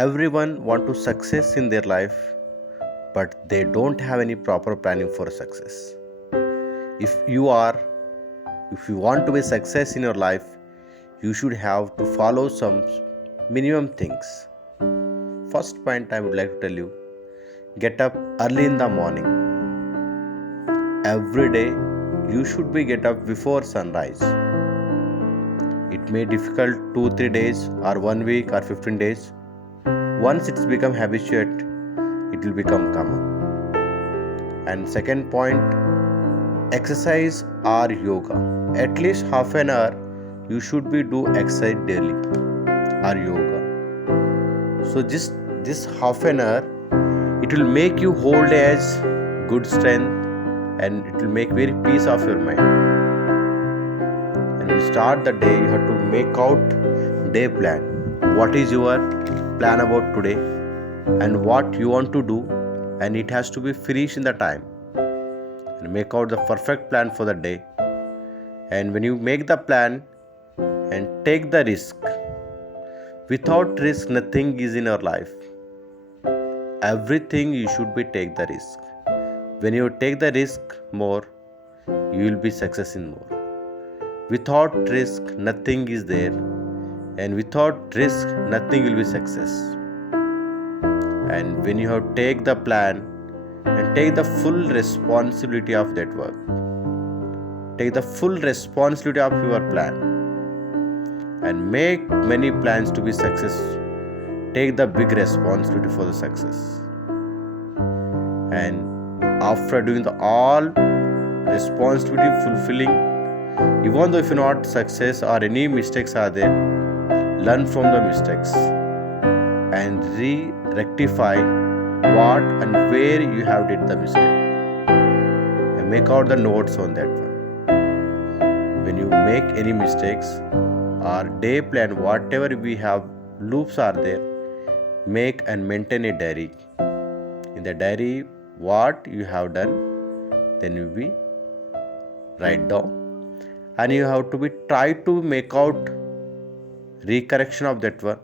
Everyone want to success in their life, but they don't have any proper planning for success. If you want to be success in your life, you should have to follow some minimum things. First point I would like to tell you, get up early in the morning. Every day you should be get up before sunrise. It may difficult 2-3 days or 1 week or 15 days. Once it's become habituate, it will become common. And second point, exercise or yoga. At least half an hour you should be do exercise daily or yoga. So this half an hour, it will make you hold as good strength, and it will make very peace of your mind. And when you start the day, you have to make out day plan. What is your plan about today and what you want to do, and it has to be finished in the time. And make out the perfect plan for the day. And when you make the plan and take the risk, without risk nothing is in your life. Everything you should be take the risk. When you take the risk more, you will be success in more. Without risk nothing is there, and without risk nothing will be success. And when you have take the plan and take the full responsibility of that work, take the full responsibility of your plan and make many plans to be success. Take the big responsibility for the success. And after doing the all responsibility fulfilling, even though if not success or any mistakes are there, learn from the mistakes and rectify what and where you have did the mistake, and make out the notes on that one. When you make any mistakes or day plan, whatever we have loops are there, make and maintain a diary. In the diary what you have done, then you be write down, and you have to be try to make out recorrection of that one.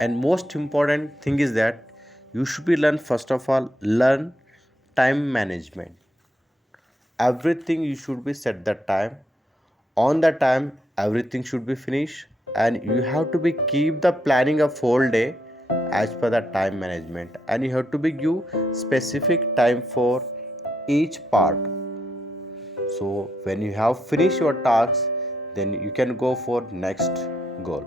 And most important thing is that you should be learn, first of all, learn time management. Everything you should be set the time. On the time everything should be finished, and you have to be keep the planning of whole day as per the time management, and you have to be give specific time for each part. So when you have finished your tasks, then you can go for next goal.